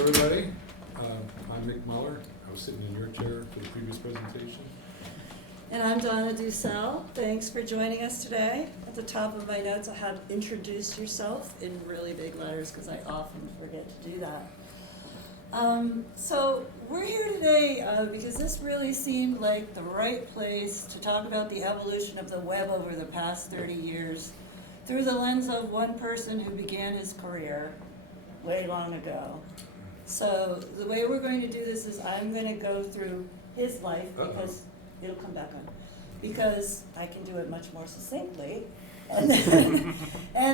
everybody. I'm Nick Muller. I was sitting in your chair for the previous presentation. And I'm Donna DuSell. Thanks for joining us today. At the top of my notes, I have introduce yourself in really big letters because I often forget to do that. So we're here today because this really seemed like the right place to talk about the evolution of the web over the past 30 years through the lens of one person who began his career way long ago. So the way we're going to do this is I'm going to go through his life because it'll come back on, because I can do it much more succinctly. And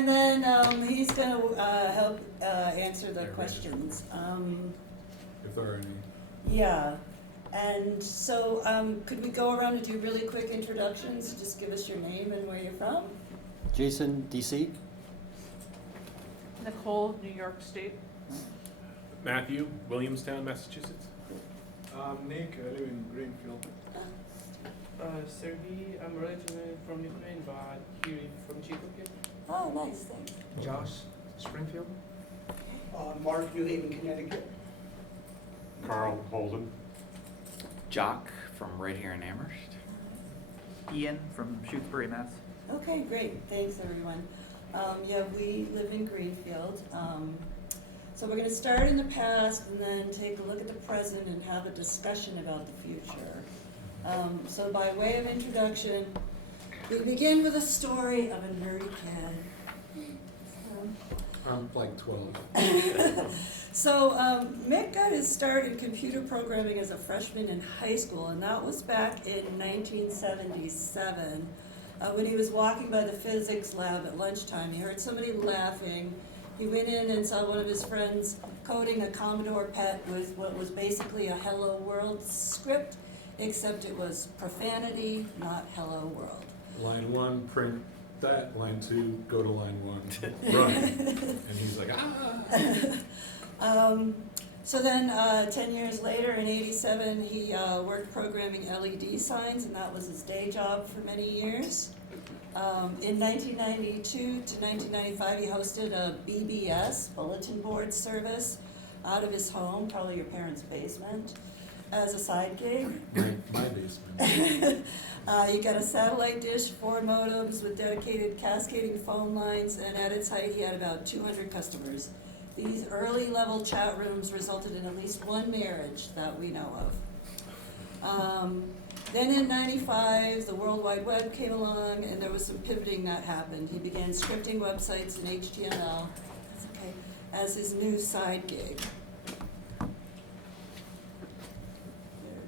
then he's going to help answer the questions. If there are any. Yeah. And so could we go around and do really quick introductions? Just give us your name and where you're from. Jason, DC. Nicole, New York State. Matthew, Williamstown, Massachusetts. Nick, I live in Greenfield. Sergey, I'm originally from Ukraine, but here from Chicopee. Oh, nice, thanks. Josh, Springfield. Mark, New Haven, Connecticut. Carl Holden. Jock from right here in Amherst. Ian from Shrewsbury, Mass. Okay, great. Thanks, everyone. Yeah, we live in Greenfield. So we're going to start in the past and then take a look at the present and have a discussion about the future. So by way of introduction, we begin with a story of a nerdy kid. I'm like 12. So Mick got his start in computer programming as a freshman in high school, and that was back in 1977 when he was walking by the physics lab at lunchtime. He heard somebody laughing. He went in and saw one of his friends coding a Commodore PET with what was basically a Hello World script, except it was profanity, not Hello World. Line 1, print that. Line 2, go to line 1, run. And he's like, ah! So then 10 years later, in 87, he worked programming LED signs, and that was his day job for many years. In 1992 to 1995, he hosted a BBS, bulletin board service, out of his home, probably your parents' basement, as a side gig. My basement. You got a satellite dish, 4 modems with dedicated cascading phone lines, and at its height, he had about 200 customers. These early level chat rooms resulted in at least one marriage that we know of. Then in 95, the World Wide Web came along, and there was some pivoting that happened. He began scripting websites in HTML as his new side gig. There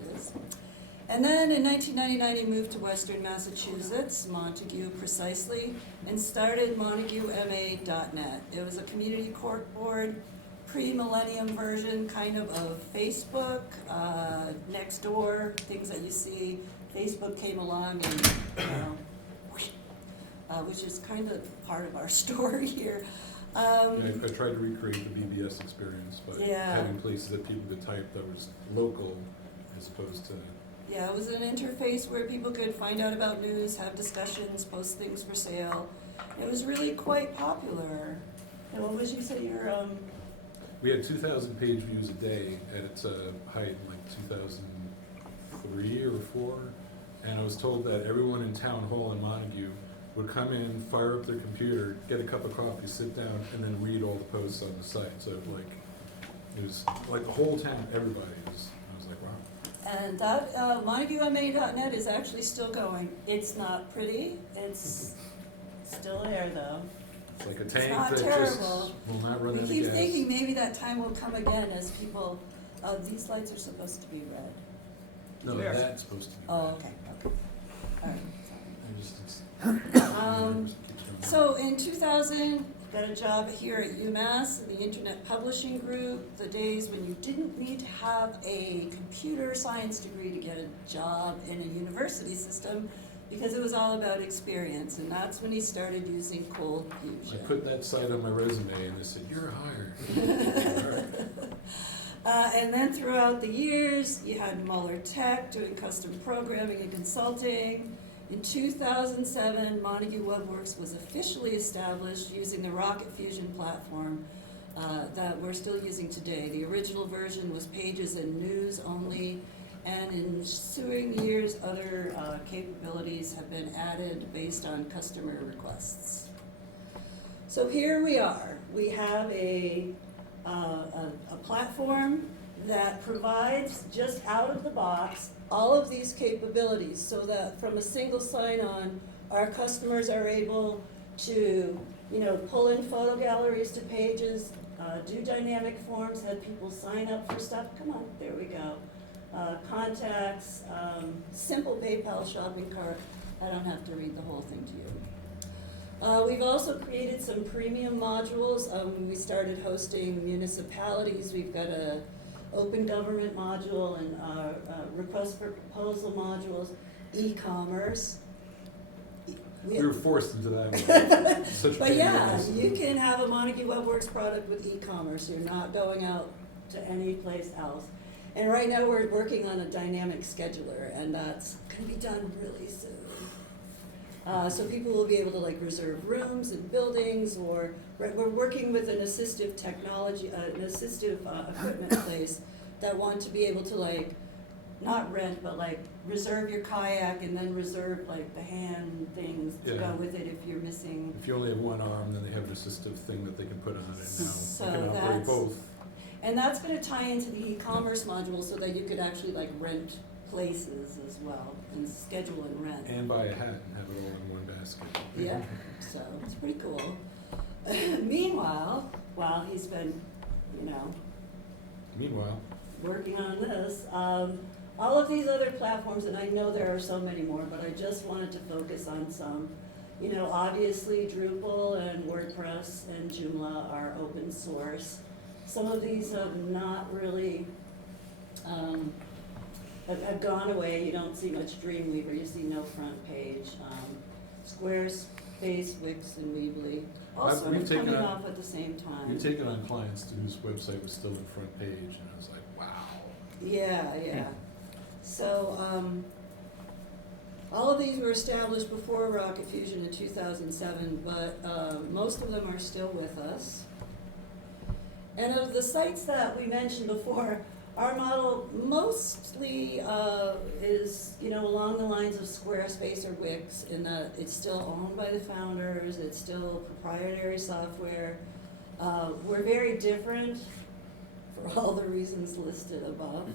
it is. And then in 1999, he moved to Western Massachusetts, Montague precisely, and started MontagueMA.net. It was a community corkboard, pre-millennium version kind of Facebook, Nextdoor, things that you see. Facebook came along and, which is kind of part of our story here. I tried to recreate the BBS experience, but having places that people could type that was local as opposed to... Yeah, it was an interface where people could find out about news, have discussions, post things for sale. It was really quite popular. And what would you say your... We had 2,000 page views a day at its height in like 2003 or 4, and I was told that everyone in town hall in Montague would come in, fire up their computer, get a cup of coffee, sit down, and then read all the posts on the site. So it was like the whole town, everybody was. I was like, wow. And that MontagueMA.net is actually still going. It's not pretty. It's still there though. It's like a It's tank not that terrible. just will not run We out of keep gas. thinking maybe that time will come again as people, these lights are supposed to be red. No, that's supposed to be. Oh, okay. All right, sorry. So in 2000, got a job here at UMass in the Internet Publishing Group, the days when you didn't need to have a computer science degree to get a job in a university system, because it was all about experience, and that's when he started using Cold Fusion. I put that site on my resume and they said, you're hired. And then throughout the years, you had Muller Tech doing custom programming and consulting. In 2007, Montague WebWorks was officially established using the Rocket Fusion platform. that we're still using today. The original version was pages and news only, and in ensuing years, other capabilities have been added based on customer requests. So here we are. We have a platform that provides, just out of the box, all of these capabilities, so that from a single sign-on, our customers are able to, pull in photo galleries to pages, do dynamic forms, have people sign up for stuff. Come on, there we go. Contacts, simple PayPal shopping cart. I don't have to read the whole thing to you. We've also created some premium modules. We started hosting municipalities. We've got a open government module and request for proposal modules, e-commerce. We were forced into that one. Such a But pain in the yeah, ass. you can have a Montague WebWorks product with e-commerce. You're not going out to any place else. And right now we're working on a dynamic scheduler, and that's going to be done really soon. So people will be able to reserve rooms in buildings, or we're working with an assistive technology, an assistive equipment place that want to be able to not rent, but reserve your kayak and then reserve the hand things to Yeah. go with it if you're missing. If you only have one arm, then they have an assistive thing that they can put on it now. So You can operate that's- both. And that's going to tie into the e-commerce module so that you could actually rent places as well and schedule and rent. And buy a hat and have it all in one basket. Yeah, so it's pretty cool. Meanwhile, while he's been, Meanwhile, working on this, all of these other platforms, and I know there are so many more, but I just wanted to focus on some. Obviously Drupal and WordPress and Joomla are open source. Some of these have not really, have gone away. You don't see much Dreamweaver, you see no front page. Squarespace, Wix, and Weebly, all sort we've of taken coming on- off at the same time. we've taken on clients whose website was still in front page, and I was like, wow. Yeah. So, all of these were established before Rocket Fusion in 2007, but most of them are still with us. And of the sites that we mentioned before, our model mostly is, along the lines of Squarespace or Wix, in that it's still owned by the founders, it's still proprietary software. We're very different for all the reasons listed above,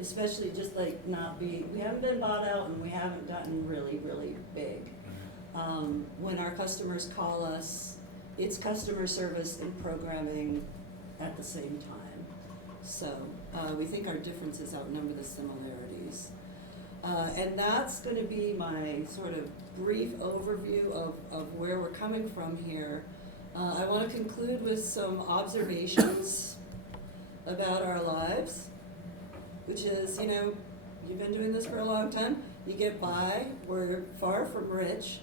especially just we haven't been bought out and we haven't gotten really, really big. When our customers call us, it's customer service and programming at the same time. So we think our differences outnumber the similarities. And that's going to be my sort of brief overview of where we're coming from here. I want to conclude with some observations about our lives, which is, you've been doing this for a long time, you get by, we're far from rich,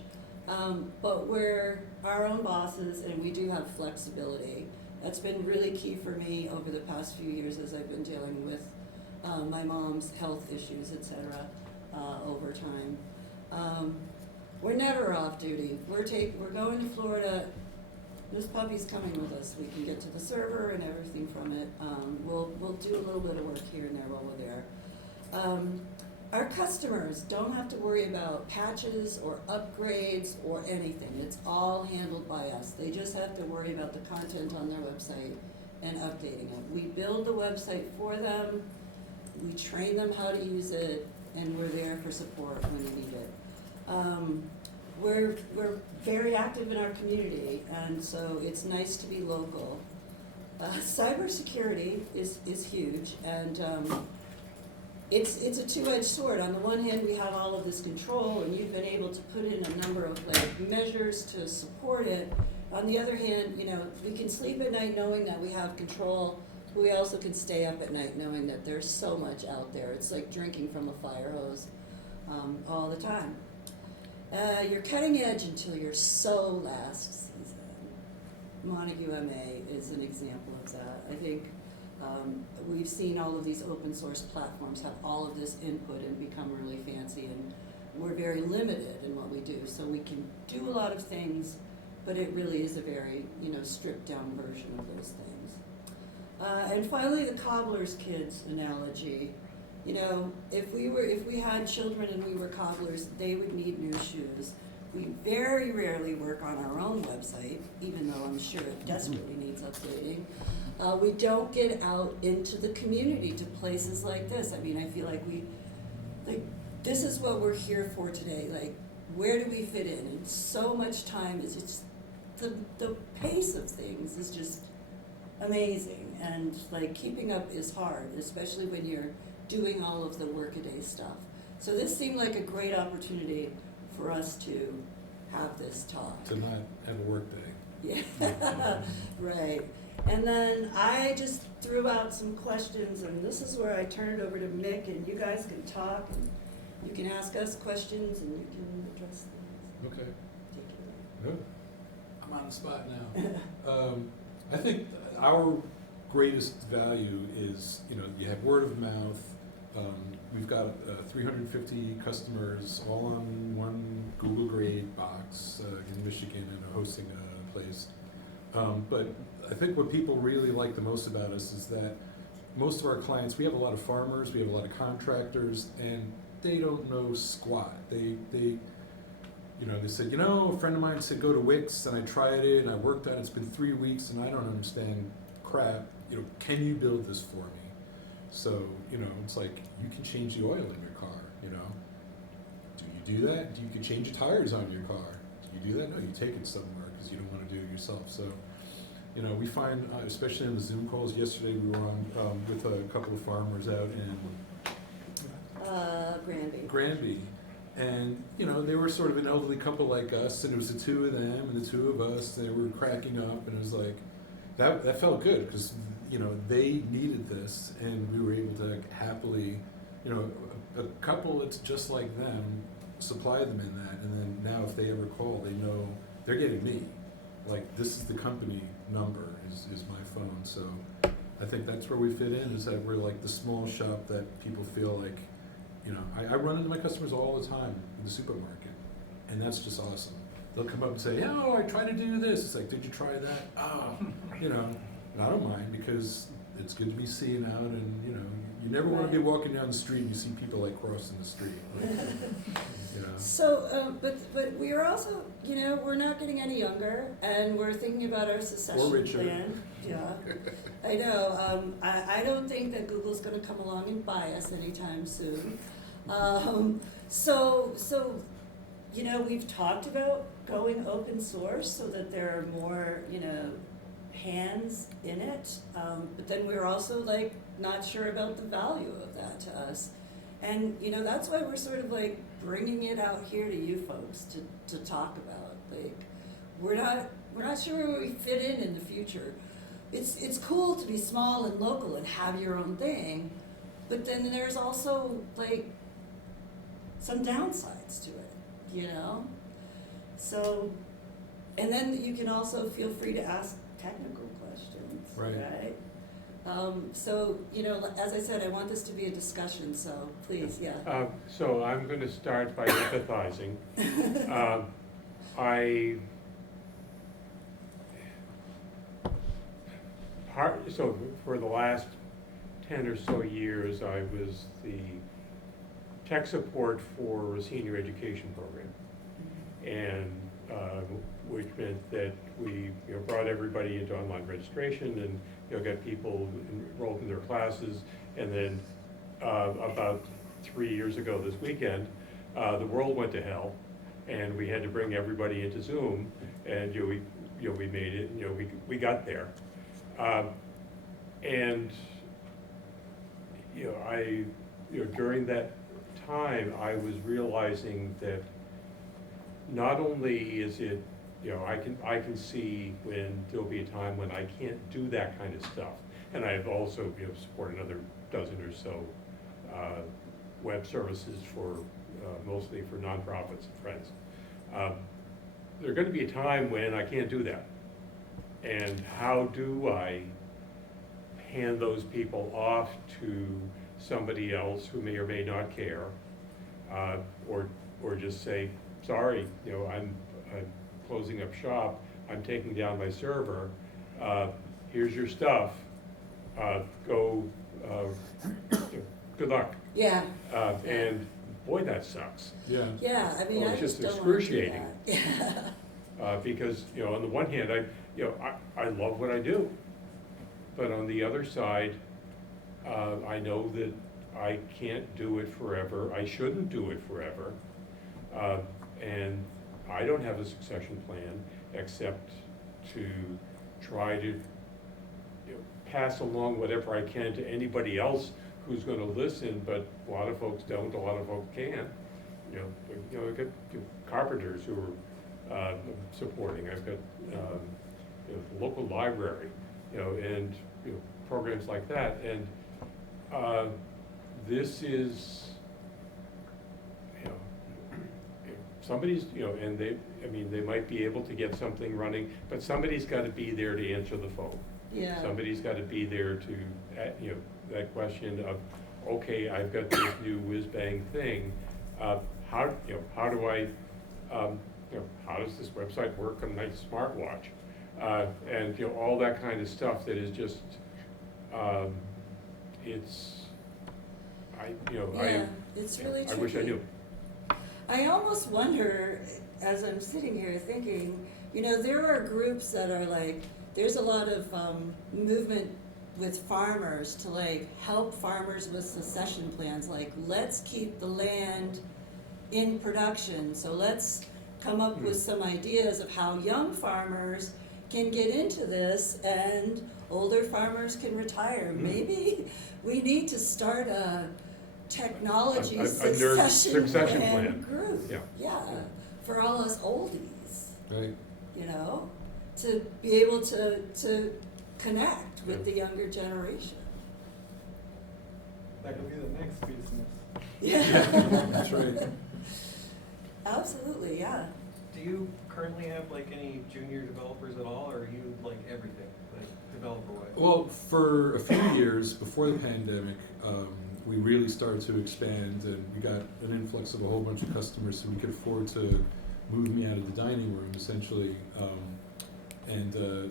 but we're our own bosses and we do have flexibility. That's been really key for me over the past few years as I've been dealing with my mom's health issues, et cetera, over time. We're never off duty. We're going to Florida. This puppy's coming with us. We can get to the server and everything from it. We'll do a little bit of work here and there while we're there. Our customers don't have to worry about patches or upgrades or anything. It's all handled by us. They just have to worry about the content on their website and updating it. We build the website for them, we train them how to use it, and we're there for support when they need it. We're very active in our community, and so it's nice to be local. Cybersecurity is huge, and it's a two-edged sword. On the one hand, we have all of this control, and you've been able to put in a number of measures to support it. On the other hand, we can sleep at night knowing that we have control. We also can stay up at night knowing that there's so much out there. It's like drinking from a fire hose all the time. You're cutting edge until your so last season. Montague MA is an example of that. I think we've seen all of these open source platforms have all of this input and become really fancy, and we're very limited in what we do. So we can do a lot of things, but it really is a very stripped down version of those things. And finally, the cobbler's kids analogy. You know, if we had children and we were cobblers, they would need new shoes. We very rarely work on our own website, even though I'm sure it desperately needs updating. We don't get out into the community to places like this. I mean, I feel like this is what we're here for today. Like, where do we fit in? And so much time is just, the pace of things is just amazing. And like, keeping up is hard, especially when you're doing all of the workaday stuff. So this seemed like a great opportunity for us to have this talk. To not have a work day. Yeah, right. And then I just threw out some questions, and this is where I turn it over to Mick, and you guys can talk, and you can ask us questions, and you can address things. Okay. Take Good. I'm on the spot now. I think our greatest value is, you know, you have word of mouth. We've got 350 customers all on one Google Grade box in Michigan in a hosting place. But I think what people really like the most about us is that most of our clients, we have a lot of farmers, we have a lot of contractors, and they don't know squat. They you know, they said, you know, a friend of mine said go to Wix, and I tried it, and I worked on it. It's been 3 weeks, and I don't understand crap. You know, can you build this for me? So, you know, it's like, you can change the oil in your car, you know. Do you do that? You can change the tires on your car. Do you do that? No, you take it somewhere because you don't want to do it yourself. So, you know, we find, especially in the Zoom calls, yesterday we were on with a couple of farmers out in Granby. And, you know, they were sort of an elderly couple like us, and it was the two of them and the two of us, and they were cracking up, and it was like, that felt good, because, you know, they needed this, and we were able to happily, you know, a couple that's just like them, supply them in that, and then now if they ever call, they know they're getting me. Like, this is the company number, is my phone, so I think that's where we fit in, is that we're like the small shop that people feel like, you know, I run into my customers all the time in the supermarket, and that's just awesome. They'll come up and say, oh, I tried to do this. It's like, did you try that? Oh, you know, and I don't mind, because it's good to be seen out, and, you know, you never want to be walking down the street and you see people like crossing the street. Like, you know. So, but we are also, you know, we're not getting any younger, and we're thinking about our succession plan. Yeah, I know. I don't think that Google's going to come along and buy us anytime soon. So, you know, we've talked about going open source so that there are more, you know, hands in it. But then we're also like not sure about the value of that to us. And, you know, that's why we're sort of like bringing it out here to you folks to talk about. Like, we're not sure where we fit in the future. It's cool to be small and local and have your own thing, but then there's also like some downsides to it, you know? So, and then you can also feel free to ask technical questions, right? So, you know, as I said, I want this to be a discussion, so please, yeah. So I'm going to start by empathizing. So for the last 10 or so years, I was the tech support for a senior education program, and which meant that we brought everybody into online registration and got people enrolled in their classes, and then about 3 years ago this weekend, the world went to hell, and we had to bring everybody into Zoom, and we made it. We got there. And during that time, I was realizing that not only is it, I can see when there'll be a time when I can't do that kind of stuff, and I've also supported another dozen or so web services for mostly for nonprofits and friends. There's going to be a time when I can't do that, and how do I hand those people off to somebody else who may or may not care, or just say, sorry, I'm closing up shop, I'm taking down my server, here's your stuff, go, good luck. Yeah, And boy, that sucks. Yeah. yeah, I mean, Well, I it's just just don't wanna do excruciating. that. Yeah. Because, on the one hand, I love what I do. But on the other side, I know that I can't do it forever. I shouldn't do it forever. And I don't have a succession plan except to try to pass along whatever I can to anybody else who's gonna listen, but a lot of folks don't, a lot of folks can. I've got carpenters who are supporting, I've got the local library, and programs like that, and this is, somebody's, and they might be able to get something running, but somebody's gotta be there to answer the phone. Yeah. Somebody's gotta be there to, that question of, okay, I've got this new whiz-bang thing, how do I, how does this website work on my smartwatch? And, all that kind of stuff that is just, it's, Yeah, it's really I wish I tricky. knew. I almost wonder, as I'm sitting here thinking, there are groups that are like, there's a lot of movement with farmers to help farmers with succession plans, let's keep the land in production, so let's come up with some ideas of how young farmers can get into this and older farmers can retire. Maybe we need to start a technology A nerd succession succession plan plan. group. Yeah. For all us oldies, Right. to be able to connect with the younger generation. That could be the next business. Yeah. That's right. Absolutely, yeah. Do you currently have any junior developers at all, or are you everything, developer-wise? Well, for a few years before the pandemic, we really started to expand, and we got an influx of a whole bunch of customers, so we could afford to move me out of the dining room, essentially.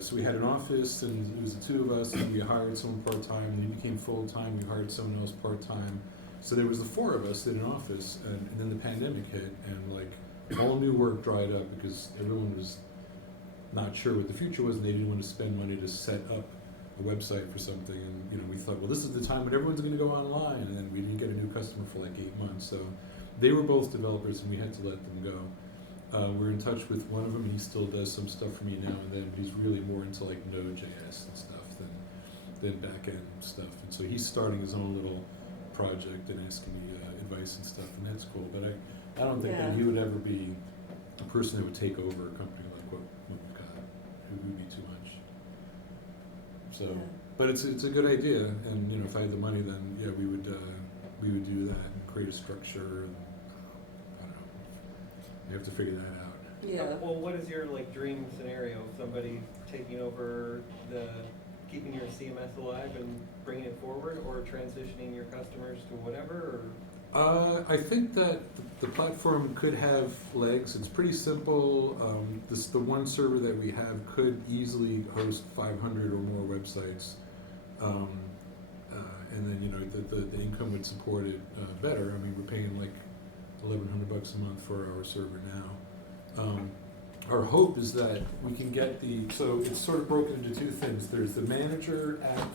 So we had an office, and it was the two of us, and we hired someone part-time, and he became full-time, we hired someone else part-time. So there was the four of us in an office, and then the pandemic hit, and all new work dried up because everyone was not sure what the future was, and they didn't want to spend money to set up a website for something. And we thought, well, this is the time when everyone's going to go online, and then we didn't get a new customer for 8 months. So they were both developers, and we had to let them go. We're in touch with one of them, and he still does some stuff for me now and then, but he's really more into Node.js and stuff than back-end stuff. And so he's starting his own little project and asking me advice and stuff, and that's cool. But I don't think that he would ever be a person that would take over a company like what we've got. It would be too much. So, but it's a good idea, and if I had the money, then yeah, we would do that and create a structure. And, I don't know. You have to figure that out. Yeah. Well, what is your dream scenario? Somebody taking over keeping your CMS alive and bringing it forward, or transitioning your customers to whatever, or? I think that the platform could have legs. It's pretty simple. The one server that we have could easily host 500 or more websites, and then the income would support it better. I mean, we're paying $1,100 a month for our server now. Our hope is that we can get so it's sort of broken into two things. There's the manager app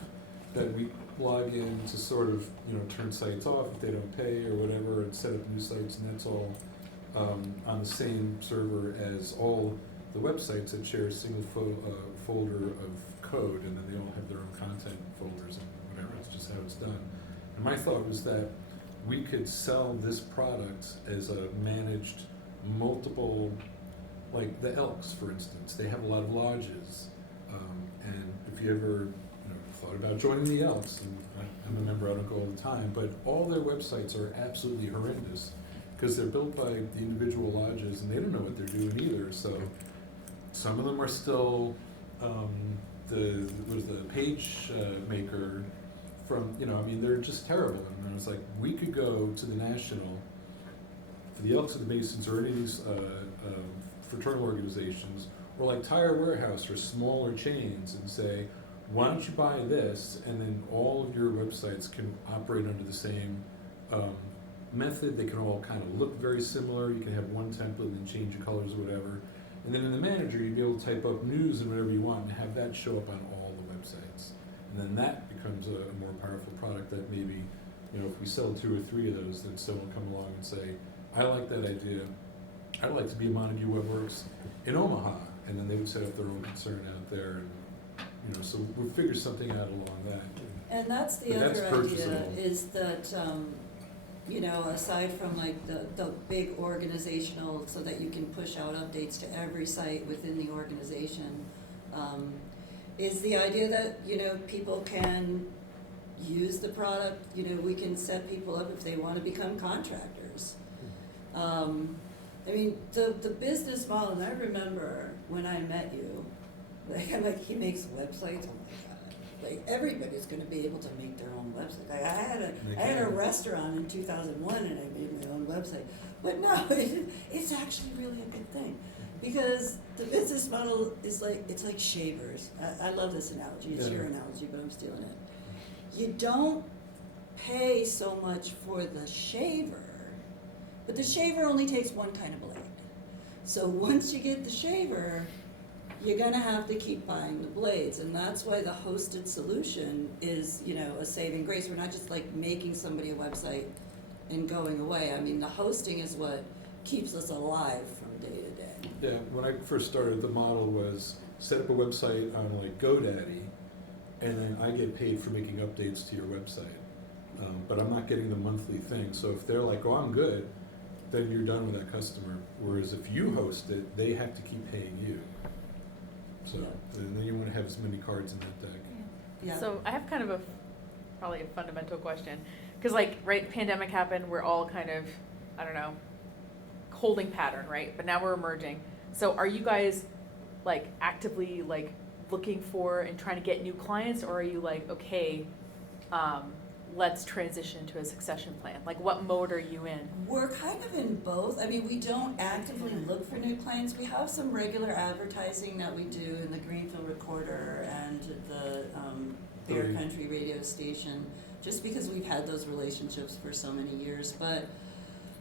that we log in to sort of, turn sites off if they don't pay or whatever, and set up new sites, and that's all on the same server as all the websites that share a single folder of code, and then they all have their own content folders and whatever. It's just how it's done. And my thought was that we could sell this product as a managed multiple, like the Elks, for instance. They have a lot of lodges, and if you ever thought about joining the Elks, and I'm a member, I don't go all the time, but all their websites are absolutely horrendous because they're built by the individual lodges, and they don't know what they're doing either. So some of them are still the page maker from, they're just terrible. And I was like, we could go to the National, for the Elks and the Masons, or any of these fraternal organizations, or like Tire Warehouse or smaller chains, and say, why don't you buy this, and then all of your websites can operate under the same method. They can all kind of look very similar. You can have one template and then change the colors or whatever. And then in the manager, you'd be able to type up news and whatever you want and have that show up on all the websites. And then that becomes a more powerful product that maybe, you know, if we sell 2 or 3 of those, then someone will come along and say, I like that idea. I'd like to be a Montague WebWorks in Omaha. And then they would set up their own concern out there. And, you know, so we'll figure something out along that. And that's the But that's other idea, purchasable. is that, you know, aside from like the big organizational, so that you can push out updates to every site within the organization, is the idea that, you know, people can use the product, you know, we can set people up if they want to become contractors. I mean, the business model, and I remember when I met you, I'm like, he makes websites, oh my God. Like, everybody's gonna be able to make their own website. Like, I had a restaurant in 2001 and I made my own website. But no, it's actually really a good thing. Because the business model is like, it's like shavers. I love this analogy, it's your analogy, but I'm stealing it. You don't pay so much for the shaver, but the shaver only takes one kind of blade. So once you get the shaver, you're gonna have to keep buying the blades, and that's why the hosted solution is, you know, a saving grace. We're not just like making somebody a website and going away. I mean, the hosting is what keeps us alive from day to day. Yeah, when I first started, the model was set up a website on like GoDaddy, and then I get paid for making updates to your website. But I'm not getting the monthly thing. So if they're like, oh, I'm good, then you're done with that customer. Whereas if you host it, they have to keep paying you. So, and then you want to have as many cards in that deck. Yeah. So I have kind of probably a fundamental question. Because like, right, pandemic happened, we're all kind of, I don't know, holding pattern, right? But now we're emerging. So are you guys like actively like looking for and trying to get new clients, or are you like, okay, let's transition to a succession plan? Like, what mode are you in? We're kind of in both. I mean, we don't actively look for new clients. We have some regular advertising that we do in the Greenfield Recorder and the Bear Country radio station, just because we've had those relationships for so many years. But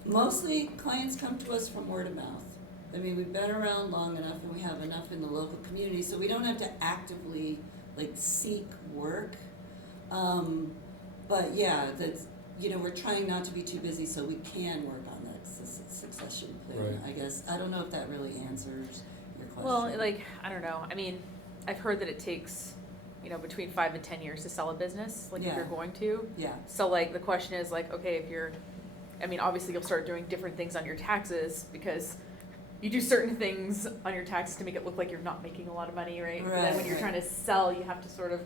mostly clients come to us from word of mouth. I mean, we've been around long enough and we have enough in the local community, so we don't have to actively like seek work. But yeah, that's, you know, we're trying not to be too busy so we can work on that succession plan, Right. I guess. I don't know if that really answers your question. Well, like, I don't know. I mean, I've heard that it takes, you know, between 5 and 10 years to sell a business, like if you're going to. Yeah. So like the question is like, okay, if you're, I mean, obviously you'll start doing different things on your taxes because you do certain things on your taxes to make it look like you're not making a lot of money, right? But then when you're trying to sell, you have to sort of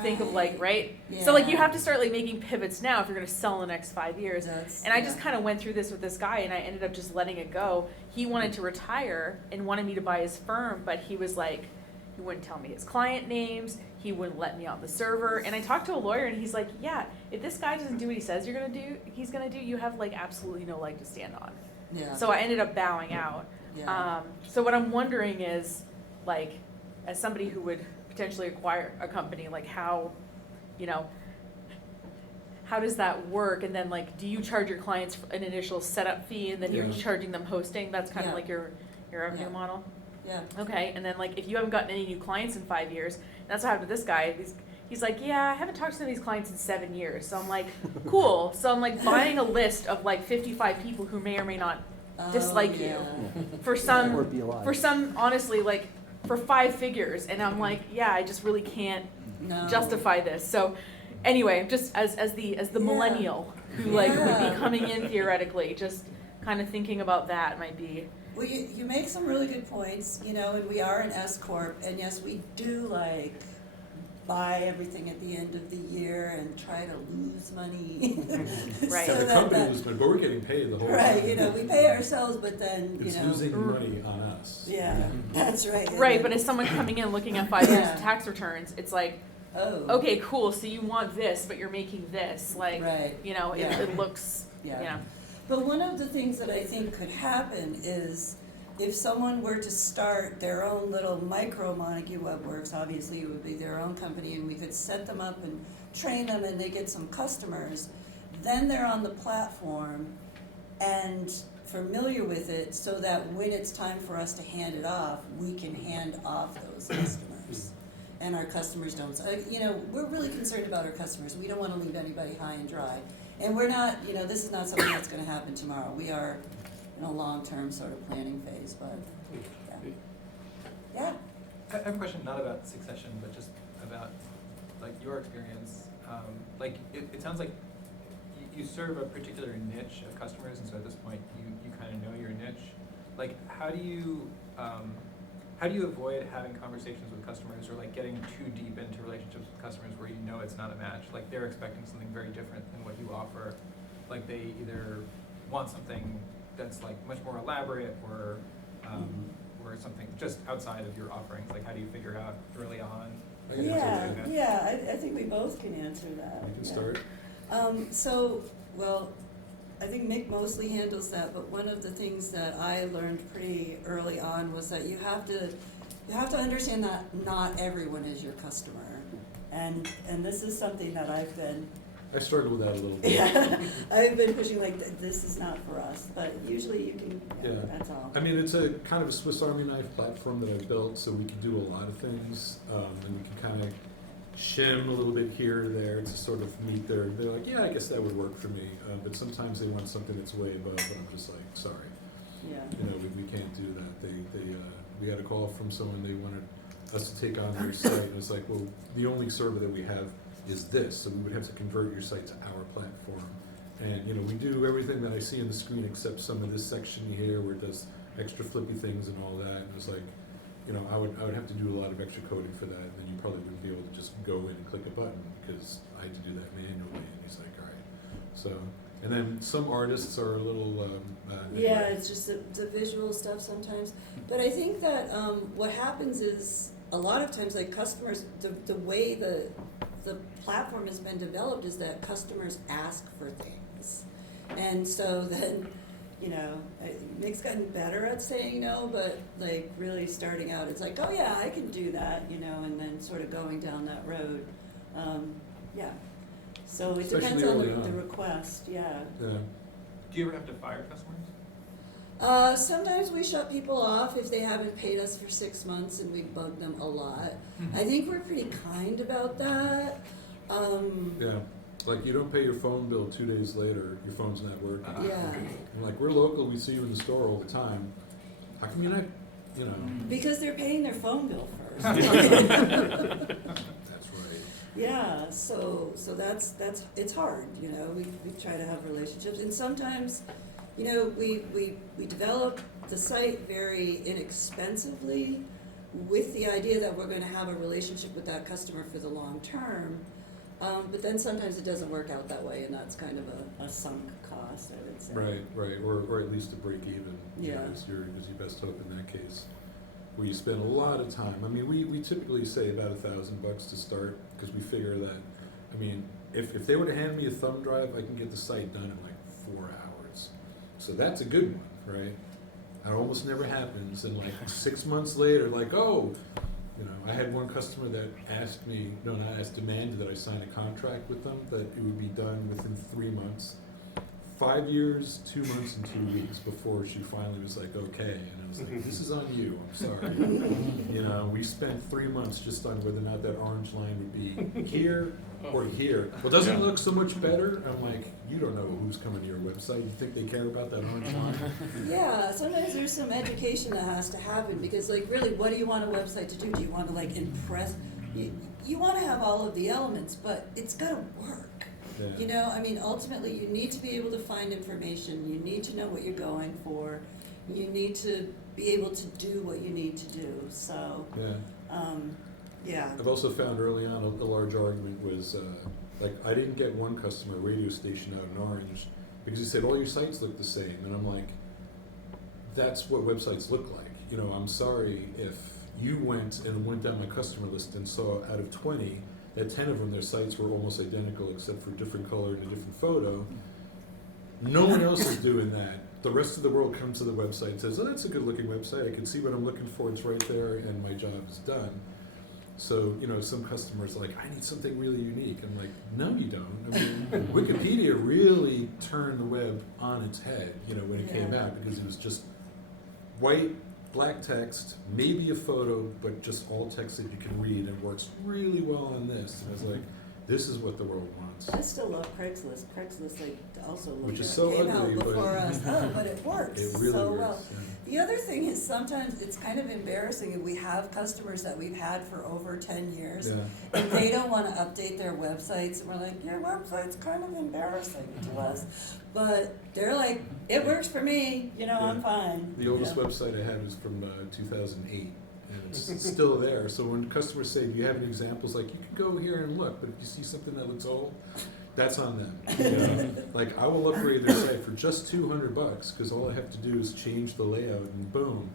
think of like, right? Yeah. So like you have to start like making pivots now if you're going to sell in the next 5 years. And I just yeah. kind of went through this with this guy and I ended up just letting it go. He wanted to retire and wanted me to buy his firm, but he was like, he wouldn't tell me his client names. He wouldn't let me on the server. And I talked to a lawyer and he's like, yeah, if this guy doesn't do what he says he's going to do, you have like absolutely no leg to stand on. Yeah. So I ended up bowing out. Yeah. So what I'm wondering is, like, as somebody who would potentially acquire a company, like how, you know, how does that work? And then like, do you charge your clients an initial setup fee and then you're charging them hosting? That's kind of like your revenue model? Yeah. Okay, and then like, if you haven't gotten any new clients in 5 years, that's what happened to this guy. He's like, yeah, I haven't talked to these clients in 7 years. So I'm like, cool. So I'm like buying a list of like 55 people who may or may not dislike you for some honestly like for 5 figures, and I'm like, yeah, I just really can't justify this. So anyway, just as the millennial who like would be coming in theoretically, just kind of thinking about that might be. Well, you make some really good points, you know, and we are an S Corp, and yes, we do like buy everything at the end of the year and try to lose money. Right. So the company loses money, but we're getting paid the whole time. Right, you know, we pay ourselves, but then, it's you know. losing money on us. Yeah, that's right. Right, but as someone coming in looking at 5 years of tax returns, it's like, okay, cool, so you want this, but you're making this. Like, you know, it looks, you know. But one of the things that I think could happen is if someone were to start their own little micro Montague WebWorks, obviously it would be their own company, and we could set them up and train them, and they get some customers, then they're on the platform and familiar with it, so that when it's time for us to hand it off, we can hand off those customers. And our customers don't, we're really concerned about our customers. We don't want to leave anybody high and dry. And we're not, this is not something that's going to happen tomorrow. We are in a long-term sort of planning phase, but, yeah. I have a question not about succession, but just about like your experience. Like it sounds like you serve a particular niche of customers, and so at this point you kind of know your niche. Like how do you avoid having conversations with customers or like getting too deep into relationships with customers where you know it's not a match? Like they're expecting something very different than what you offer. Like they either want something that's like much more elaborate or something just outside of your offerings. Like how do you figure out early on? I think we both can answer that. You can start. I think Mick mostly handles that, but one of the things that I learned pretty early on was that you have to understand that not everyone is your customer. And this is something that I struggled with that a little bit. Yeah, I've been pushing this is not for us, but usually you can, that's all. I mean, it's a kind of a Swiss Army knife platform that I've built, so we can do a lot of things, and we can kind of shim a little bit here or there to sort of meet they're like, yeah, I guess that would work for me, but sometimes they want something that's way above, and I'm just like, sorry. Yeah. We can't do that. We got a call from someone, they wanted us to take on their site, and it's like, well, the only server that we have is this, so we would have to convert your site to our platform. And we do everything that I see on the screen except some of this section here where it does extra flippy things and all that. And it's like, I would have to do a lot of extra coding for that, and then you probably wouldn't be able to just go in and click a button because I had to do that manually. And he's like, all right. So, and then some artists are a little. It's just the visual stuff sometimes. But I think that what happens is a lot of times, like customers, the way the platform has been developed is that customers ask for things. And so then, Nick's gotten better at saying no, but like really starting out, it's like, oh yeah, I can do that, and then sort of going down that road. So it depends on the request, yeah. Do you ever have to fire customers? Sometimes we shut people off if they haven't paid us for 6 months, and we bug them a lot. I think we're pretty kind about that. Like you don't pay your phone bill 2 days later, your phone's not working. I'm like, we're local, we see you in the store all the time. How come you're not, Because they're paying their phone bill first. That's right. Yeah, so that's it's hard, we try to have relationships, and sometimes, we develop the site very inexpensively with the idea that we're going to have a relationship with that customer for the long term, but then sometimes it doesn't work out that way, and that's kind of a sunk cost, I would say. Right, or at least a break even. Is your best hope in that case. Where you spend a lot of time. I mean, we typically say about $1,000 to start, because we figure that, if they were to hand me a thumb drive, I can get the site done in like 4 hours. So that's a good one, right? It almost never happens, and like 6 months later, like, I had one customer that demanded that I sign a contract with them, that it would be done within 3 months. 5 years, 2 months, and 2 weeks before she finally was like, okay. And I was like, this is on you, I'm sorry. We spent 3 months just on whether or not that orange line would be here or here. Well, doesn't it look so much better? I'm like, you don't know who's coming to your website. You think they care about that orange line? Yeah, sometimes there's some education that has to happen, because like really, what do you want a website to do? Do you want to like impress? You want to have all of the elements, but it's got to work. Ultimately you need to be able to find information, you need to know what you're going for, you need to be able to do what you need to do, so, I've also found early on a large argument was, I didn't get one customer, a radio station out in Orange, because he said, all your sites look the same, and I'm like, that's what websites look like. I'm sorry if you went down my customer list and saw out of 20, that 10 of them, their sites were almost identical except for different color and a different photo. No one else is doing that. the rest of the world comes to the website and says, oh, that's a good looking website, I can see what I'm looking for, it's right there, and my job is done. So, you know, some customers are like, I need something really unique. I'm like, no, you don't. I mean, Wikipedia really turned the web on its head, you know, when it came Yeah. out, because it was just white, black text, maybe a photo, but just all text that you can read, and it works really well on this. And I was like, this is what the world wants. I still love Craigslist. Craigslist, like, also looked Which is at- so came ugly, out but- before us. Oh, but it works It really so works. well. Yeah. The other thing is sometimes it's kind of embarrassing, and we have customers that we've had for over 10 years, Yeah. and they don't want to update their websites, and we're like, your website's kind of embarrassing to us. But they're like, it works for me, you know, I'm Yeah. fine. The oldest Yeah. website I had was from 2008, and it's still there. So when customers say, do you have any examples, like, you can go here and look, but if you see something that looks old, that's on them. You know? Like, I will upgrade their site for just $200, because all I have to do is change the layout, and boom,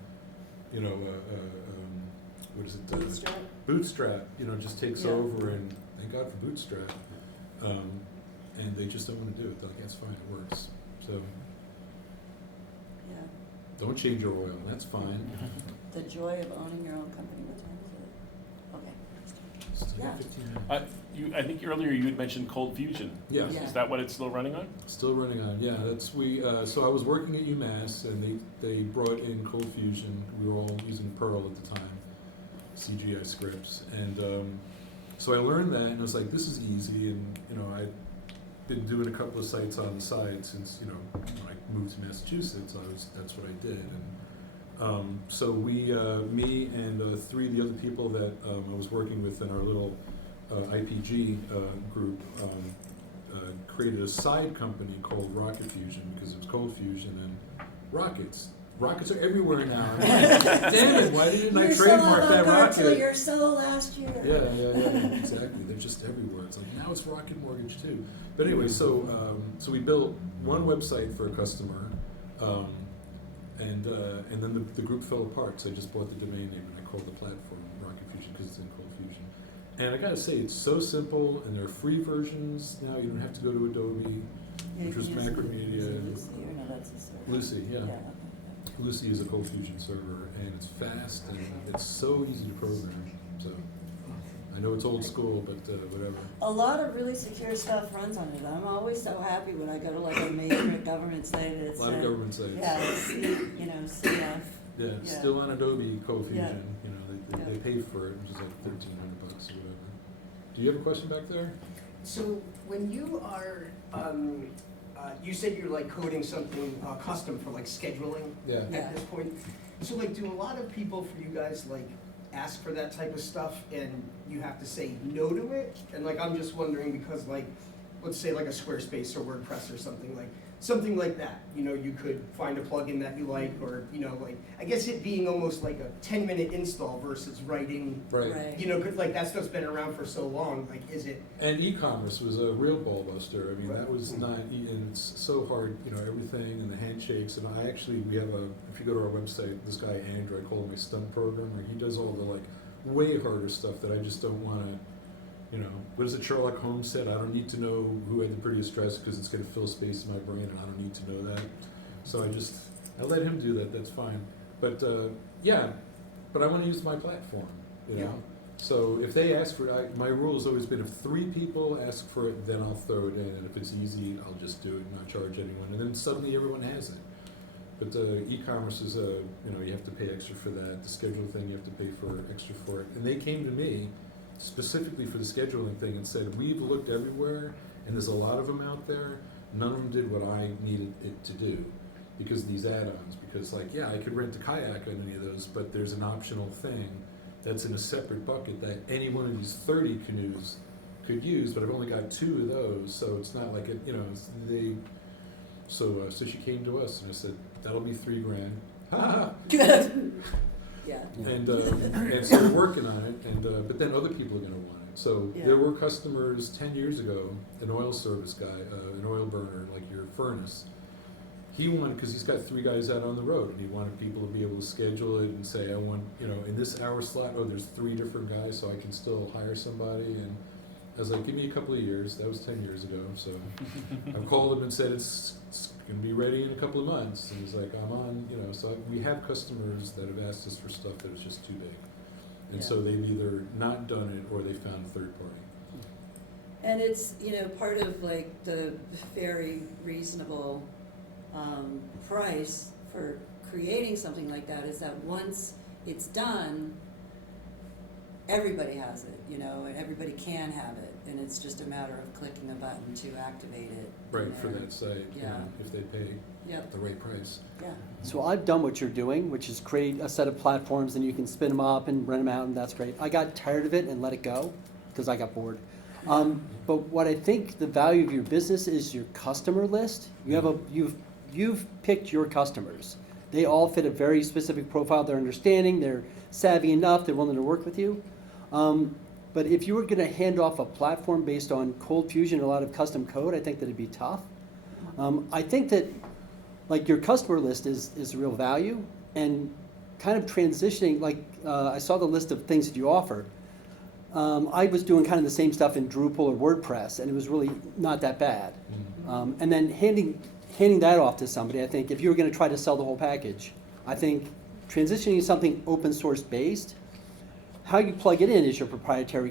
you know, what is it? Bootstrap? Bootstrap, you know, just takes Yeah. over, and thank God for Bootstrap. And they just don't want to do it. They're like, that's fine, it works. So Yeah. don't change your oil, that's fine. The joy of owning your own company. What time is it? Okay. Still Yeah. got 15 minutes. I think earlier you had mentioned Cold Fusion. Yes. Yeah. Is that what it's still running on? Still running on, yeah. That's so I was working at UMass, and they brought in Cold Fusion. We were all using Perl at the time, CGI scripts, and so I learned that, and I was like, this is easy. And you know, I'd been doing a couple of sites on the side since, you know, when I moved to Massachusetts. That's what I did, and so me and three of the other people that I was working with in our little IPG group created a side company called Rocket Fusion, because it was Cold Fusion and rockets. Rockets are everywhere now. Damn it! Why didn't I trademark that Till rocket? you're so last year. Yeah, exactly. They're just everywhere. It's like now it's Rocket Mortgage too. But anyway, so we built one website for a customer, and then the group fell apart. So I just bought the domain name, and I called the platform Rocket Fusion because it's in Cold Fusion. And I gotta say, it's so simple, and there are free versions now. You don't have to go to Adobe, Yeah, which was you can use Macromedia. Lucy, or no, that's a server. Lucy, yeah. Okay. Lucy is a Cold Fusion server, and it's fast, and it's so easy to program. So I know it's old school, but whatever. A lot of really secure stuff runs on it. I'm always so happy when I go to like a major government site. It's A lot of government sites. Yeah, it's, you know, CF. Yeah, it's Yeah. still on Adobe Cold Fusion. Yeah. You know, they Yeah. pay for it, which is like $1,300 or whatever. Do you have a question back there? So when you are, you said you're like coding something custom for like scheduling Yeah. Yeah. at this point. So like, do a lot of people for you guys like ask for that type of stuff and you have to say no to it? And like, I'm just wondering because like, let's say like a Squarespace or WordPress or something like that. You know, you could find a plugin that you like, or you know, like I guess it being almost like a 10-minute install versus writing. Right. You know, 'cause, like that stuff's been around for so long. Like, is it? And e-commerce was a real ball buster. I mean, Right. that was not, and it's so hard, you know, everything and the handshakes. And we have if you go to our website, this guy Andrew, I call him my stunt programmer. He does all the like way harder stuff that I just don't want to. You know, what is it Sherlock Holmes said? I don't need to know who had the prettiest dress because it's going to fill space in my brain, and I don't need to know that. So I let him do that. That's fine. But yeah, but I want to use my platform. You know. Yeah. So if they ask for it, my rule has always been if 3 people ask for it, then I'll throw it in, and if it's easy, I'll just do it and not charge anyone, and then suddenly everyone has it. But e-commerce is you know, you have to pay extra for that. The schedule thing, you have to pay for extra for it. And they came to me specifically for the scheduling thing and said, we've looked everywhere, and there's a lot of them out there. None of them did what I needed it to do because of these add-ons. Because like, yeah, I could rent a kayak on any of those, but there's an optional thing that's in a separate bucket that any one of these 30 canoes could use, but I've only got 2 of those, so it's not like it, you know, so she came to us and I said, that'll be $3,000. Ha! Yeah. And so we're working on it, and but then other people are going to want it. So Yeah. there were customers 10 years ago, an oil service guy, an oil burner, like your furnace. He wanted, because he's got 3 guys out on the road, and he wanted people to be able to schedule it and say, I want, you know, in this hour slot, oh, there's 3 different guys, so I can still hire somebody. And I was like, give me a couple of years. That was 10 years ago. So I've called him and said it's going to be ready in a couple of months. And he's like, I'm on, you know. So we have customers that have asked us for stuff that is just too big. And so they've either not done it or they found a third party. And it's, you know, part of like the very reasonable price for creating something like that is that once it's done, everybody has it, you know, and everybody can have it, and it's just a matter of clicking a button to activate it. Right, for that site, you Yeah. know, if they pay Yep. the right price. Yeah. So I've done what you're doing, which is create a set of platforms and you can spin them up and rent them out, and that's great. I got tired of it and let it go because I got bored. But what I think the value of your business is your customer list. You've picked your customers. They all fit a very specific profile. They're understanding. They're savvy enough. They're willing to work with you. But if you were going to hand off a platform based on Cold Fusion and a lot of custom code, I think that it'd be tough. I think that like your customer list is real value, and kind of transitioning, like I saw the list of things that you offer. I was doing kind of the same stuff in Drupal or WordPress, and it was really not that bad. And then handing that off to somebody, I think if you were going to try to sell the whole package, I think transitioning to something open source based, how you plug it in is your proprietary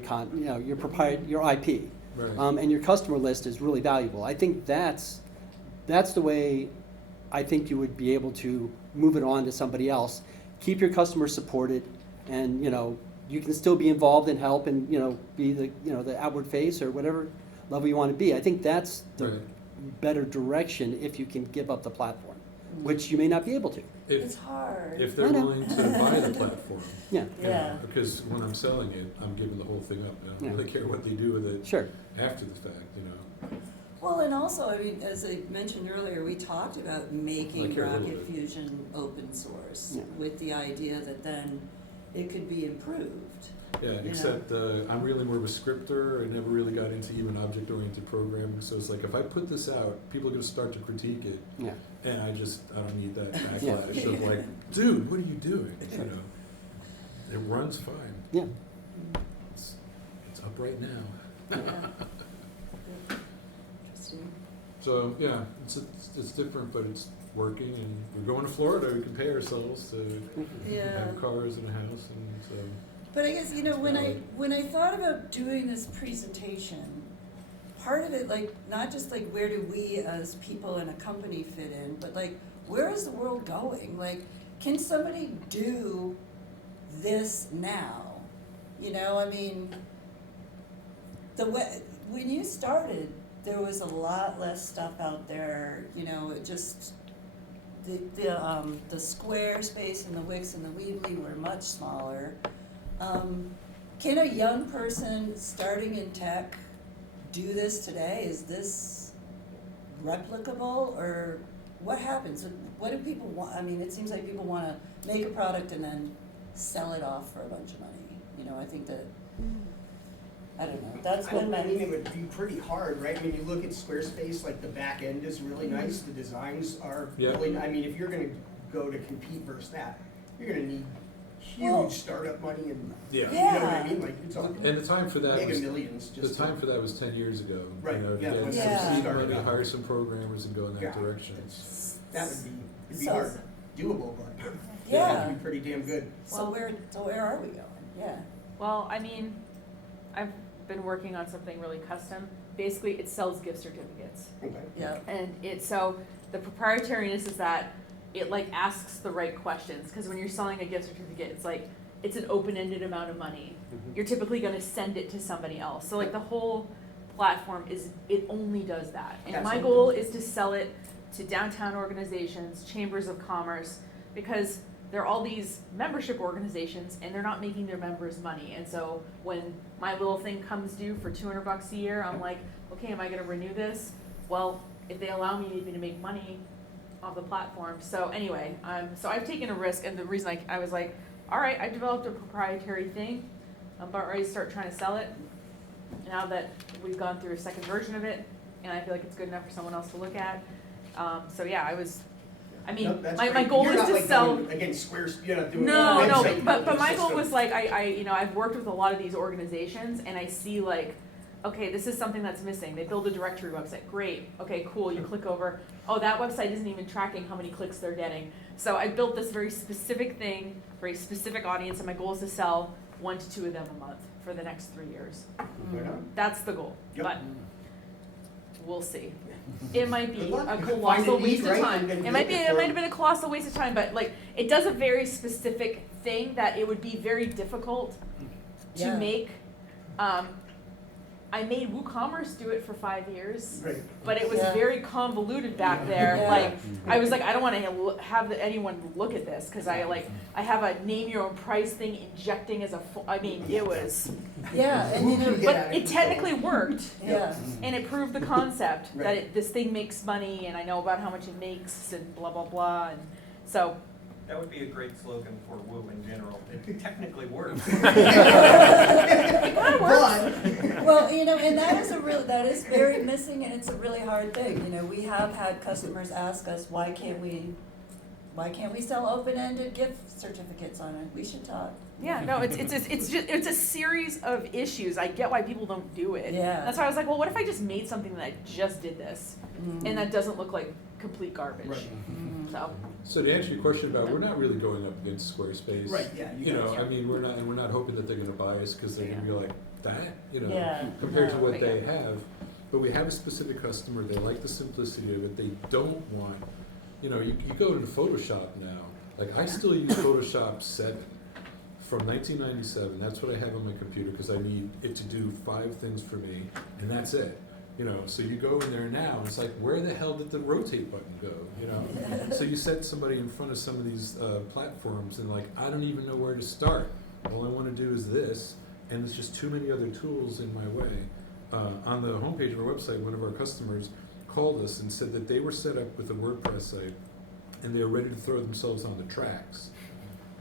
your IP, Right. and your customer list is really valuable. I think that's the way I think you would be able to move it on to somebody else. Keep your customers supported, and you can still be involved and help, and be the outward face or whatever level you want to be. I think that's the Right. better direction if you can give up the platform, which you may not be able to. It's hard. If they're I know. willing to buy the platform. Yeah. Yeah. Because when I'm selling it, I'm giving the whole thing up. I don't Yeah. really care what they do with it Sure. after the fact, Well, and also, I mean, as I mentioned earlier, we talked about making I care a little Rocket bit. Fusion open source Yeah. with the idea that then it could be improved. Yeah, know? except I'm really more of a scripter. I never really got into even object-oriented programming. So it's like if I put this out, people are going to start to critique it. Yeah. And I don't need that Yeah. backlash of like, dude, what are you doing? It runs fine. Yeah. It's up right now. Yeah. Interesting. So yeah, it's different, but it's working. And we're going to Florida. We can pay ourselves to Yeah. have cars and a house, and so. But I guess, when I thought about doing this presentation, part of it, like, not just like where do we as people in a company fit in, but like, where is the world going? Like, can somebody do this now? I mean, when you started, there was a lot less stuff out there, it just, the Squarespace and the Wix and the Weebly were much smaller. Can a young person starting in tech do this today? Is this replicable, or what happens? What do people want? I mean, it seems like people want to make a product and then sell it off for a bunch of money. I think that, I don't know, that's what I mean, it would be pretty hard, right? I mean, you look at Squarespace, like the back end is really nice, the designs are Yeah. really, I mean, if you're gonna go to compete versus that, you're gonna need huge Well, startup money and, Yeah. you know what I mean? Like, you're talking And the time for that mega was millions the just. time for that was 10 years ago. Right, If yeah, you when had it some first seed started money, out. hire some programmers and go in that Yeah. direction. That would be, it'd be So- hard, doable, but it'd Yeah. have to be pretty damn good. So where are we going? Yeah. Well, I mean, I've been working on something really custom. Basically, it sells gift certificates. Okay. Yeah. And so the proprietariness is that it like asks the right questions, because when you're selling a gift certificate, it's an open-ended amount of money. You're typically going to send it to somebody else. So like the whole platform it only does that. And my goal is to sell it to downtown organizations, chambers of commerce, because there are all these membership organizations and they're not making their members money. And so when my little thing comes due for $200 a year, I'm like, okay, am I going to renew this? Well, if they allow me to make money off the platform. So anyway, so I've taken a risk, and the reason I was like, all right, I developed a proprietary thing. I'm about ready to start trying to sell it. Now that we've gone through a second version of it, and I feel like it's good enough for someone else to look at. So yeah, No, that's my great. goal You're is not, to like, sell. going against Squarespace, you're not doing No, website but building my goal system. was like I've worked with a lot of these organizations, and I see like okay, this is something that's missing. They build a directory website. Great. Okay, cool. You click over. Oh, that website isn't even tracking how many clicks they're getting. So I built this very specific thing for a specific audience, and my goal is to sell 1 to 2 of them a month for the next 3 years. That's the goal. Yep. But we'll see. It might be Good luck. a Find colossal a need, waste of right? time. And It might then have been a colossal waste of time, but like it does a very specific thing that it would be very difficult to Yeah. make. I made WooCommerce do it for 5 years, Right. but it was Yeah. very convoluted back there. Yeah. Like I was like, I don't want to have anyone look at this because I have a name your own price thing injecting as a. I mean, it was, Yeah, and you know, Get out but of it control. technically worked. yeah, And it proved the concept that Right. this thing makes money, and I know about how much it makes, and blah blah blah. And so, That would be a great slogan for Woo in general. It technically works. But, well, you know, and that is very missing, and it's a really hard thing. You know, we have had customers ask us, why can't we sell open-ended gift certificates on it? We should talk. yeah, no, it's a series of issues. I get why people don't do it. Yeah. That's why I was like, well, what if I just made something that just did this, Mm. and that doesn't look like complete garbage. Right. So, So to answer your question about, we're not really going up against Squarespace. right, yeah, You know, Yeah. I mean, we're not hoping that they're gonna buy us because they're gonna be like, that, you know, Yeah. compared to No. what But they have. But we have a specific customer, they like the simplicity of it, they don't want, you know, you go to Photoshop now, like I still use Photoshop 7 from 1997, that's what I have on my computer because I need it to do 5 things for me, and that's it. You know, so you go in there now, and it's like, where the hell did the rotate button go? You know, so you set somebody in front of some of these platforms, and like, I don't even know where to start. All I want to do is this, and there's just too many other tools in my way. On the homepage of our website, one of our customers called us and said that they were set up with a WordPress site, and they were ready to throw themselves on the tracks,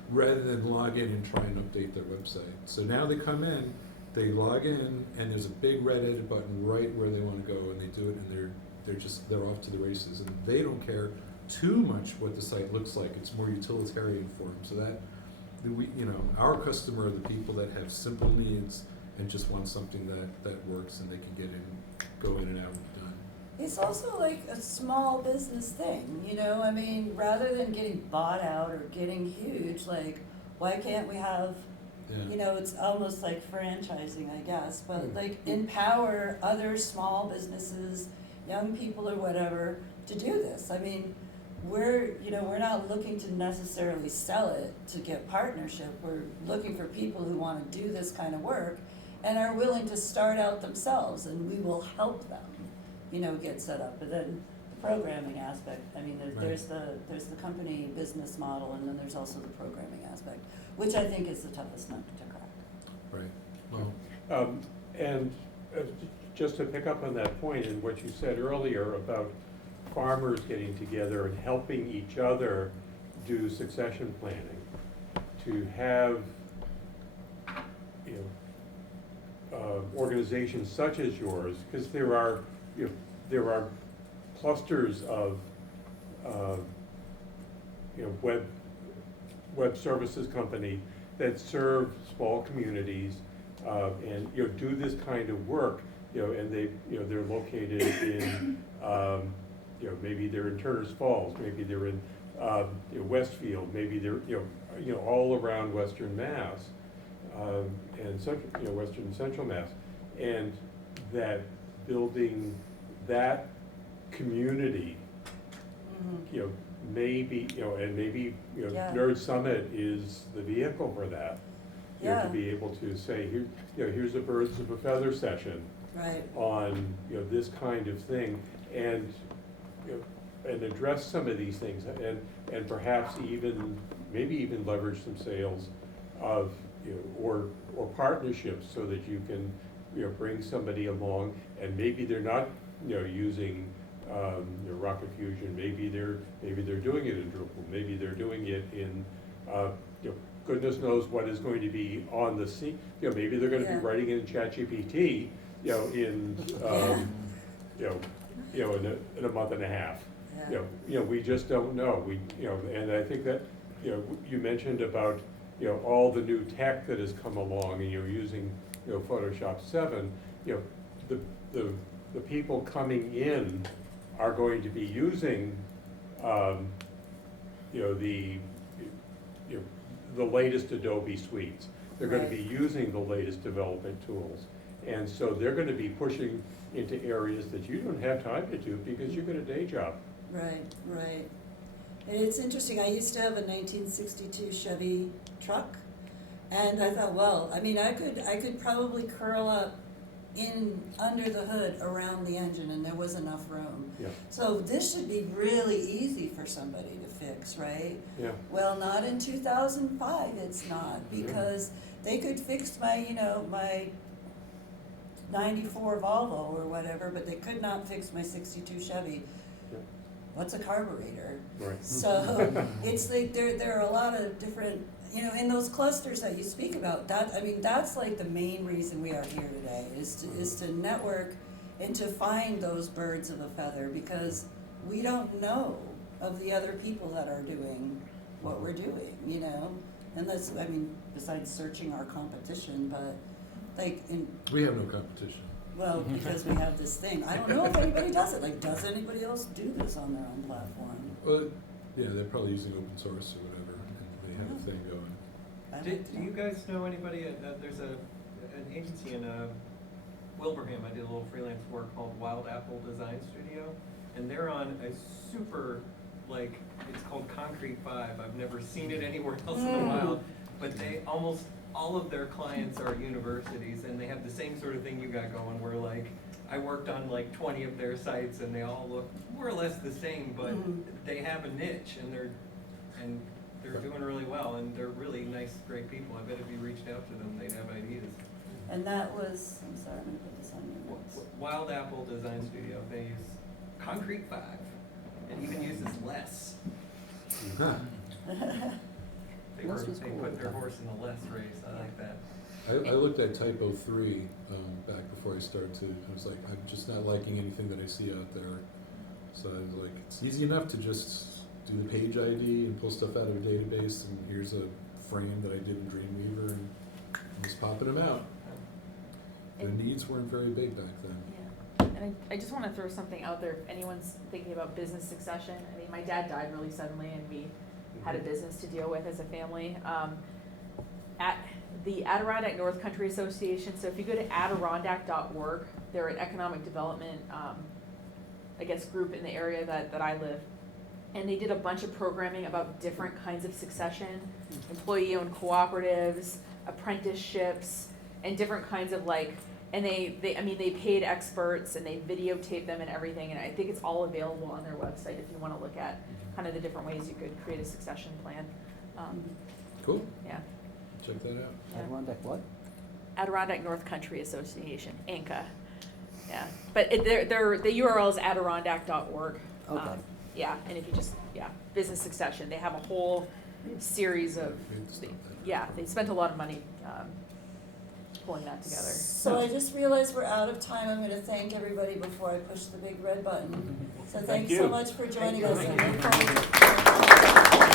rather than log in and try and update their website. So now they come in, they log in, and there's a big red edit button right where they want to go, and they do it, and they're off to the races, and they don't care too much what the site looks like. It's more utilitarian for them. So that you know, our customer are the people that have simple needs and just want something that works and they can get in, go in and out and done. It's also like a small business thing, you know, I mean, rather than getting bought out or getting huge, like, why can't we have, Yeah. you know, it's almost like franchising, I guess, but like empower other small businesses, young people or whatever, to do this. I mean, we're not looking to necessarily sell it to get partnership. We're looking for people who want to do this kind of work and are willing to start out themselves, and we will help them, you know, get set up. But then the programming aspect, I mean, there's the company business model, and then there's also the programming aspect, which I think is the toughest nut to crack. Right. Well, And just to pick up on that point and what you said earlier about farmers getting together and helping each other do succession planning, to have, you know, organizations such as yours, because there are clusters of, you know, web services company that serve small communities, and, you know, do this kind of work, you know, and they, you know, they're located in, you know, maybe they're in Turner's Falls, maybe they're in, you know, Westfield, maybe they're, you know, all around Western Mass, and central, you know, Western Central Mass, and that building that community, you know, maybe, you know, and maybe, you know, Yeah. Nerd Summit is the vehicle for that. You know, Yeah. to be able to say, here, you know, here's a birds of a feather session Right. on, you know, this kind of thing, and, you know, and address some of these things, and perhaps even, maybe even leverage some sales of, you know, or partnerships, so that you can, you know, bring somebody along, and maybe they're not, you know, using, you know, Rocket Fusion, maybe they're doing it in Drupal, maybe they're doing it in, you know, goodness knows what is going to be on the scene, you know, maybe they're gonna Yeah. be writing in ChatGPT, you know, in, in a month and a half. Yeah. You know, we just don't know, you know, and I think that, you know, you mentioned about, you know, all the new tech that has come along, and you're using, you know, Photoshop 7, you know, the people coming in are going to be using, you know, the latest Adobe suites. They're gonna be using the latest development tools. And so they're gonna be pushing into areas that you don't have time to do because you've got a day job. Right, right. And it's interesting, I used to have a 1962 Chevy truck, and I thought, well, I mean, I could probably curl up in under the hood around the engine, and there was enough room. Yeah. So this should be really easy for somebody to fix, right? Yeah. Well, not in 2005, it's not, because they could fix my, you know, my 94 Volvo or whatever, but they could not fix my 62 Chevy. Yeah. What's a carburetor? Right. So it's like there are a lot of different, you know, in those clusters that you speak about, that, I mean, that's like the main reason we are here today, is to network and to find those birds of a feather, because we don't know of the other people that are doing what we're doing, you know? And that's, I mean, besides searching our competition, but like in, We have no competition. well, because we have this thing. I don't know if anybody does it. Like, does anybody else do this on their own platform? Well, yeah, they're probably using open source or whatever, and they have a thing going. I Do don't you know. guys know anybody, there's an agency in Wilbraham, I did a little freelance work called Wild Apple Design Studio, and they're on a super, like, it's called Concrete 5, I've never seen it anywhere else in the wild, but they, almost all of their clients are universities, and they have the same sort of thing you got going, where like, I worked on like 20 of their sites, and they all look more or less the same, but they have a niche, and they're doing really well, and they're really nice, great people. I bet if you reached out to them, they'd have ideas. And that was, I'm sorry, I'm gonna put this on your notes. Wild Apple Design Studio, they use Concrete 5, and even uses less. They put their horse in the less race, I like that. I looked at Typo 3 back before I started to, I was like, I'm just not liking anything that I see out there. So I was like, it's easy enough to just do the page ID and pull stuff out of a database, and here's a frame that I did in Dreamweaver, and I'm just popping them out. The needs weren't very big back then. Yeah, and I just want to throw something out there. If anyone's thinking about business succession, I mean, my dad died really suddenly, and we had a business to deal with as a family. At the Adirondack North Country Association, so if you go to adirondack.org, they're an economic development, I guess, group in the area that I live. And they did a bunch of programming about different kinds of succession, employee-owned cooperatives, apprenticeships, and different kinds of like, and they paid experts and they videotaped them and everything, and I think it's all available on their website if you want to look at kind of the different ways you could create a succession plan. Cool. Yeah. Check that out. Yeah. Adirondack what? Adirondack North Country Association, ANCA. Yeah, but the URL is adirondack.org. Okay. Yeah, and if you just, business succession, they have a whole series of, they spent a lot of money pulling that together. So I just realized we're out of time. I'm gonna thank everybody before I push the big red button. So thanks so you. much for joining us. I look forward to